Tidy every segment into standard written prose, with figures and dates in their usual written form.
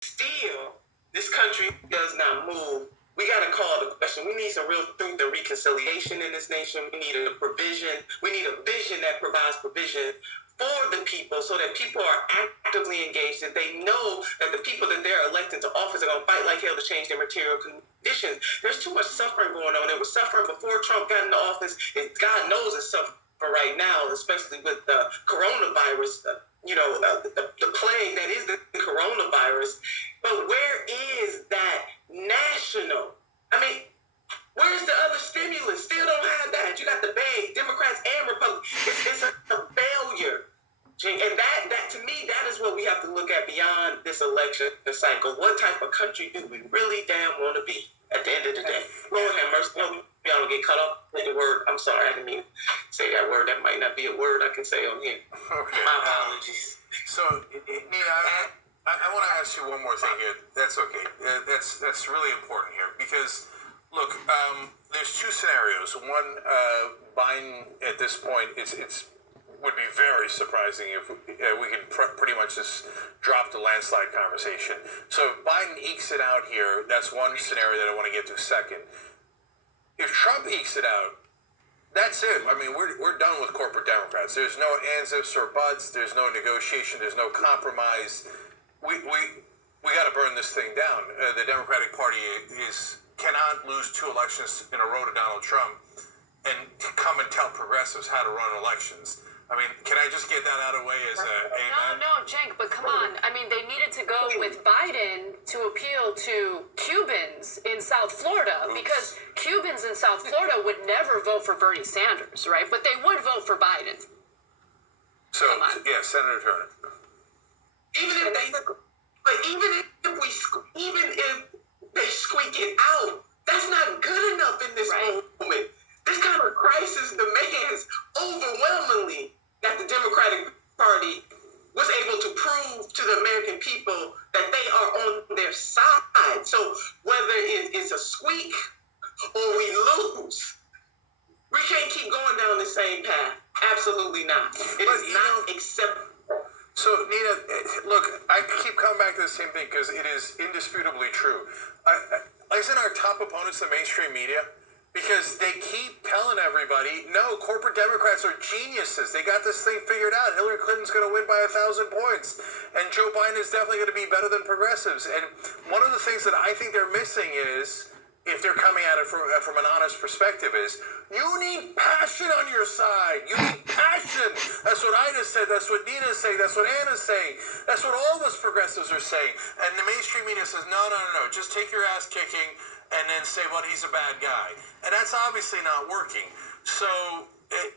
still this country does not move, we got to call the question. We need some real truth and reconciliation in this nation. We need a provision. We need a vision that provides provision for the people so that people are actively engaged, that they know that the people that they're elected to office are going to fight like hell to change their material conditions. There's too much suffering going on. There was suffering before Trump got into office, and God knows it's suffering right now, especially with the coronavirus, the plague that is the coronavirus. But where is that national? I mean, where's the other stimulus? Still don't have that. You got the big Democrats and Republicans. It's a failure. And that to me, that is what we have to look at beyond this election cycle. What type of country do we really damn want to be at the end of the day? Lord have mercy. Y'all don't get cut off with the word. I'm sorry, I didn't mean to say that word. That might not be a word I can say on here. Okay. My apologies. So, Nina, I want to ask you one more thing here. That's okay. That's really important here because, look, there's two scenarios. One, Biden at this point, it's would be very surprising if we could pretty much just drop the landslide conversation. So if Biden ekes it out here, that's one scenario that I want to get to second. If Trump ekes it out, that's it. I mean, we're done with corporate Democrats. There's no ands, ifs, or buts. There's no negotiation. There's no compromise. We got to burn this thing down. The Democratic Party cannot lose 2 elections in a row to Donald Trump and come and tell progressives how to run elections. I mean, can I just get that out of the way as a amen? No, Cenk, but come on. I mean, they needed to go with Biden to appeal to Cubans in South Florida because Cubans in South Florida would never vote for Bernie Sanders, right? But they would vote for Biden. So, yeah, Senator Turner. Even if they squeak it out, that's not good enough in this moment. This kind of crisis demands overwhelmingly that the Democratic Party was able to prove to the American people that they are on their side. So whether it's a squeak or we lose, we can't keep going down the same path. Absolutely not. It is not acceptable. So, Nina, look, I keep coming back to the same thing because it is indisputably true. Isn't our top opponents the mainstream media? Because they keep telling everybody, no, corporate Democrats are geniuses. They got this thing figured out. Hillary Clinton's going to win by 1,000 points. And Joe Biden is definitely going to be better than progressives. And one of the things that I think they're missing is, if they're coming at it from an honest perspective, is you need passion on your side. You need passion. That's what Ida said. That's what Nina's saying. That's what Anna's saying. That's what all of us progressives are saying. And the mainstream media says, no. Just take your ass kicking and then say, well, he's a bad guy. And that's obviously not working. So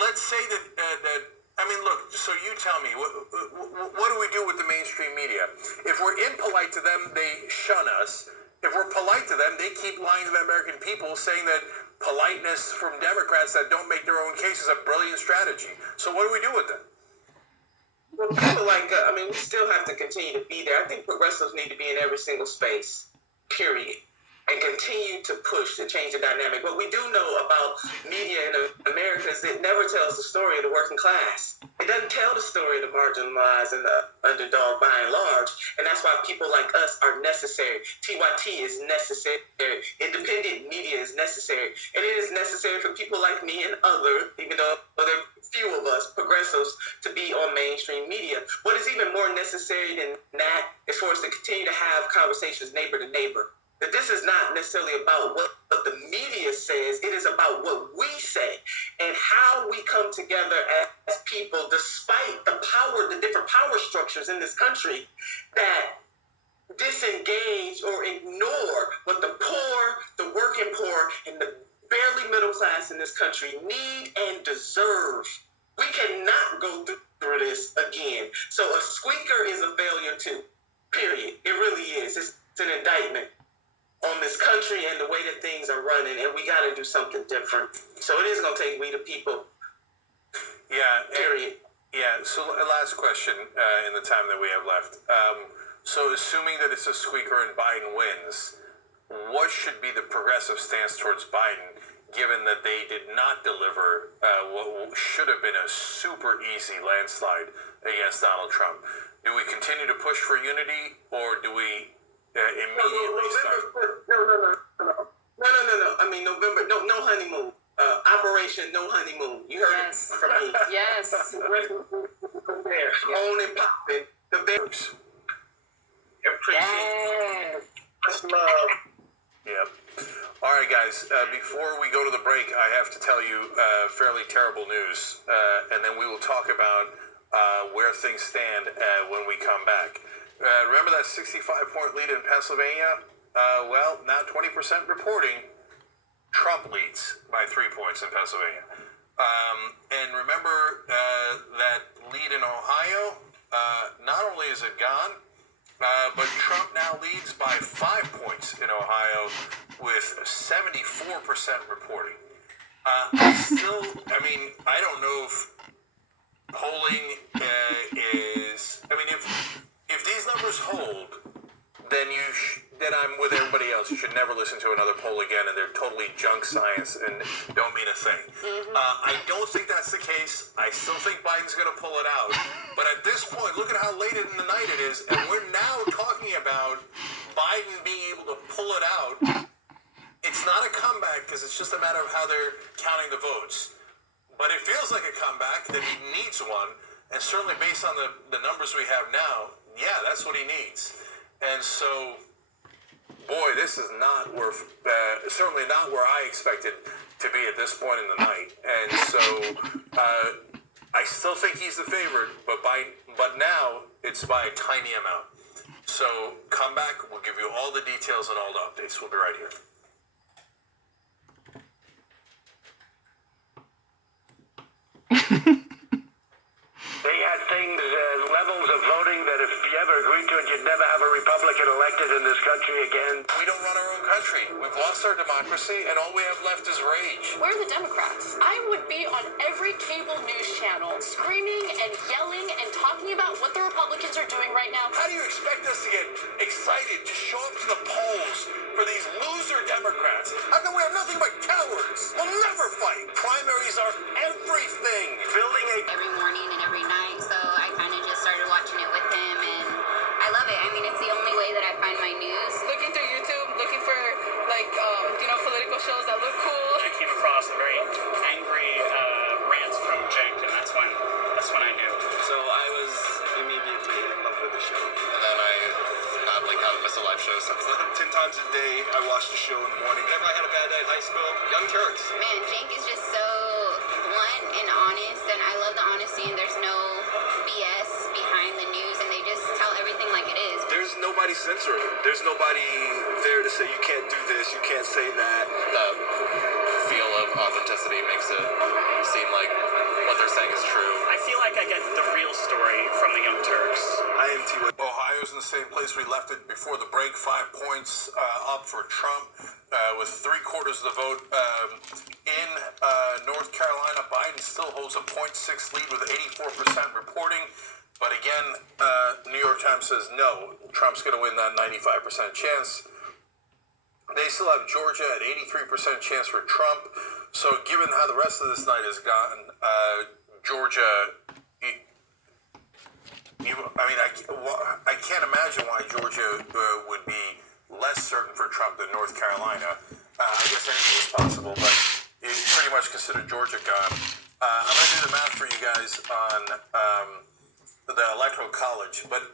let's say that I mean, look, so you tell me, what do we do with the mainstream media? If we're impolite to them, they shun us. If we're polite to them, they keep lying to the American people, saying that politeness from Democrats that don't make their own case is a brilliant strategy. So what do we do with them? Well, people we still have to continue to be there. I think progressives need to be in every single space, period, and continue to push to change the dynamic. What we do know about media in America is it never tells the story of the working class. It doesn't tell the story of the marginalized and the underdog by and large, and that's why people like us are necessary. TYT is necessary. Independent media is necessary, and it is necessary for people like me and others, even though there are few of us progressives, to be on mainstream media. What is even more necessary than that is for us to continue to have conversations neighbor to neighbor. That this is not necessarily about what the media says. It is about what we say and how we come together as people, despite the different power structures in this country that disengage or ignore what the poor, the working poor, and the barely middle class in this country need and deserve. We cannot go through this again. So a squeaker is a failure too, period. It really is. It's an indictment on this country and the way that things are running, and we got to do something different. So it is going to take we the people. Yeah. Period. So last question in the time that we have left. So assuming that it's a squeaker and Biden wins, what should be the progressive stance towards Biden, given that they did not deliver what should have been a super easy landslide against Donald Trump? Do we continue to push for unity, or do we immediately start. No. I mean November. No honeymoon. Operation No Honeymoon. You heard Yes. it from me. Yes. There, on and popping. The Bears. Appreciate it. Much love. Yep. All right, guys. Before we go to the break, I have to tell you fairly terrible news, and then we will talk about where things stand when we come back. Remember that 65-point lead in Pennsylvania? Well, now 20% reporting. Trump leads by 3 points in Pennsylvania. And remember that lead in Ohio? Not only is it gone, but Trump now leads by 5 points in Ohio with 74% reporting. I don't know if polling is. I mean, if these numbers hold, then then I'm with everybody else. You should never listen to another poll again, and they're totally junk science and don't mean a thing. I don't think that's the case. I still think Biden's going to pull it out. But at this point, look at how late in the night it is, and we're now talking about Biden being able to pull it out. It's not a comeback because it's just a matter of how they're counting the votes. But it feels like a comeback that he needs one, and certainly based on the numbers we have now, yeah, that's what he needs. And so, boy, this is not where, certainly not where I expected to be at this point in the night. And so, I still think he's the favorite, but now it's by a tiny amount. So, come back. We'll give you all the details and all the updates. We'll be right here. They had things, levels of voting that if you ever agreed to it, you'd never have a Republican elected in this country again. We don't run our own country. We've lost our democracy, and all we have left is rage. Where are the Democrats? I would be on every cable news channel screaming and yelling and talking about what the Republicans are doing right now. How do you expect us to get excited to show up to the polls for these loser Democrats? How come we have nothing but cowards? We'll never fight. Primaries are everything. Building a every morning and every night, so I kind of just started watching it with him, and I love it. I mean, it's the only way that I find my news. Looking through YouTube, looking for political shows that look cool. I came across a very angry rant from Cenk, and that's when I knew. So I was immediately in love with the show. And then I haven't missed a live show since then. 10 times a day, I watched the show in the morning. Whenever I had a bad day in high school, Young Turks. Man, Cenk is just so blunt and honest, and I love the honesty, and there's no BS behind the news, and they just tell everything like it is. There's nobody censoring. There's nobody there to say you can't do this, you can't say that. The feel of authenticity makes it seem like what they're saying is true. I feel like I get the real story from the Young Turks. I am TYT. Ohio's in the same place we left it before the break. 5 points up for Trump with 3/4 of the vote. In North Carolina, Biden still holds a 0.6 lead with 84% reporting. But again, New York Times says no. Trump's going to win that 95% chance. They still have Georgia at 83% chance for Trump. So given how the rest of this night has gone, Georgia, I can't imagine why Georgia would be less certain for Trump than North Carolina. I guess anything is possible, but it's pretty much considered Georgia gone. I'm going to do the math for you guys on the Electoral College. But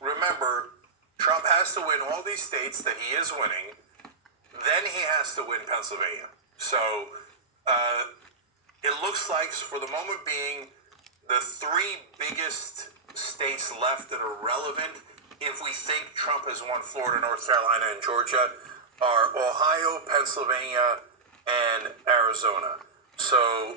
remember, Trump has to win all these states that he is winning. Then he has to win Pennsylvania. So it looks like, for the moment being, the 3 biggest states left that are relevant, if we think Trump has won Florida, North Carolina, and Georgia, are Ohio, Pennsylvania, and Arizona. So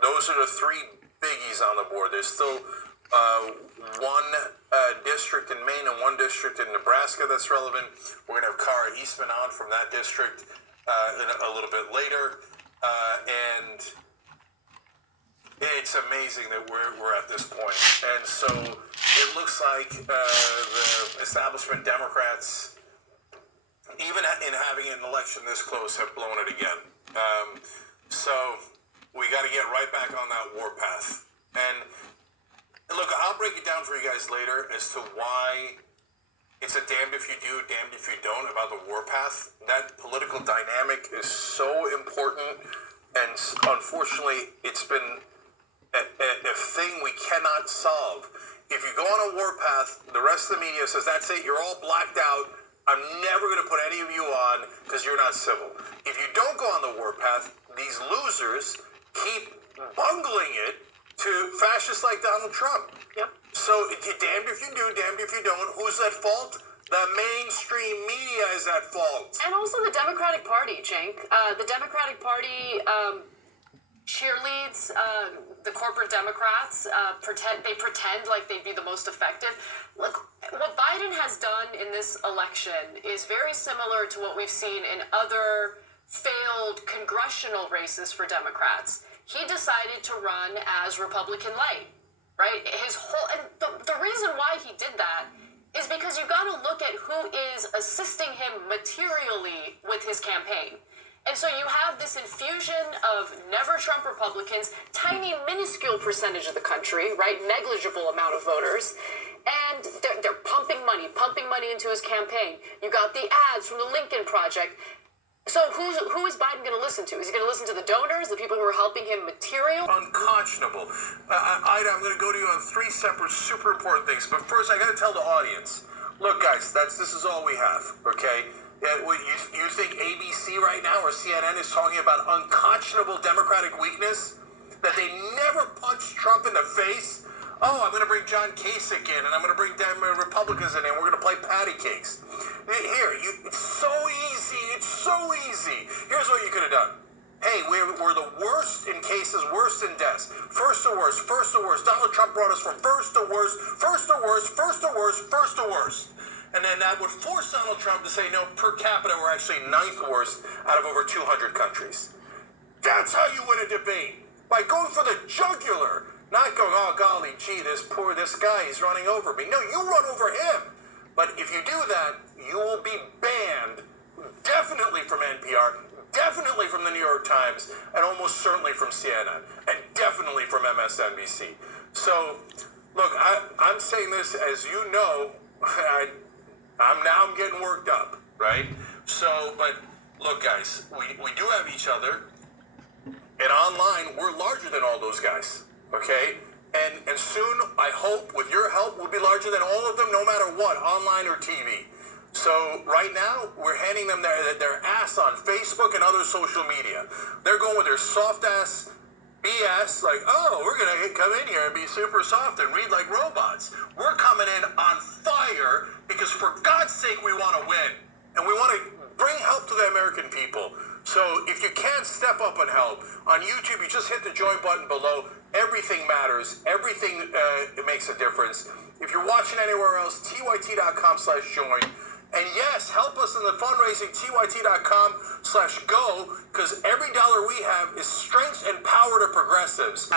those are the 3 biggies on the board. There's still one district in Maine and 1 district in Nebraska that's relevant. We're going to have Kara Eastman on from that district a little bit later. And it's amazing that we're at this point. And so it looks like the establishment Democrats, even in having an election this close, have blown it again. So we got to get right back on that warpath. And look, I'll break it down for you guys later as to why it's a damned if you do, damned if you don't about the warpath. That political dynamic is so important, and unfortunately, it's been a thing we cannot solve. If you go on a warpath, the rest of the media says, that's it, you're all blacked out. I'm never going to put any of you on because you're not civil. If you don't go on the warpath, these losers keep bungling it to fascists like Donald Trump. Yep. So you're damned if you do, damned if you don't. Who's at fault? The mainstream media is at fault. And also the Democratic Party, Cenk. The Democratic Party cheerleads the corporate Democrats. They pretend like they'd be the most effective. Look, what Biden has done in this election is very similar to what we've seen in other failed congressional races for Democrats. He decided to run as Republican light, right? And the reason why he did that is because you got to look at who is assisting him materially with his campaign. And so you have this infusion of never Trump Republicans, tiny, minuscule percentage of the country, right? Negligible amount of voters. And they're pumping money into his campaign. You got the ads from the Lincoln Project. So who is Biden going to listen to? Is he going to listen to the donors, the people who are helping him material? Unconscionable. Ida, I'm going to go to you on three separate super important things. But first, I got to tell the audience, look, guys, this is all we have, okay? You think ABC right now or CNN is talking about unconscionable Democratic weakness? That they never punched Trump in the face? Oh, I'm going to bring John Kasich in, and I'm going to bring Republicans in, and we're going to play patty cakes. It's so easy. It's so easy. Here's what you could have done. Hey, we're the worst in cases, worst in deaths. First to worst, first to worst. Donald Trump brought us from first to worst, first to worst, first to worst, first to worst. And then that would force Donald Trump to say, no, per capita, we're actually ninth worst out of over 200 countries. That's how you win a debate. By going for the jugular. Not going, oh, golly, gee, this guy, he's running over me. No, you run over him. But if you do that, you will be banned, definitely from NPR, definitely from the New York Times, and almost certainly from CNN, and definitely from MSNBC. So, look, I'm saying this, as you know, I'm getting worked up, right? So, but look, guys, we do have each other, and online, we're larger than all those guys. Okay? And soon, I hope, with your help, we'll be larger than all of them, no matter what, online or TV. So right now, we're handing them their ass on Facebook and other social media. They're going with their soft-ass BS, like, oh, we're going to come in here and be super soft and read like robots. We're coming in on fire because, for God's sake, we want to win. And we want to bring help to the American people. So if you can't step up and help, on YouTube, you just hit the join button below. Everything matters. Everything it makes a difference. If you're watching anywhere else, tyt.com/join. And yes, help us in the fundraising, tyt.com/go, because every dollar we have is strength and power to progressives.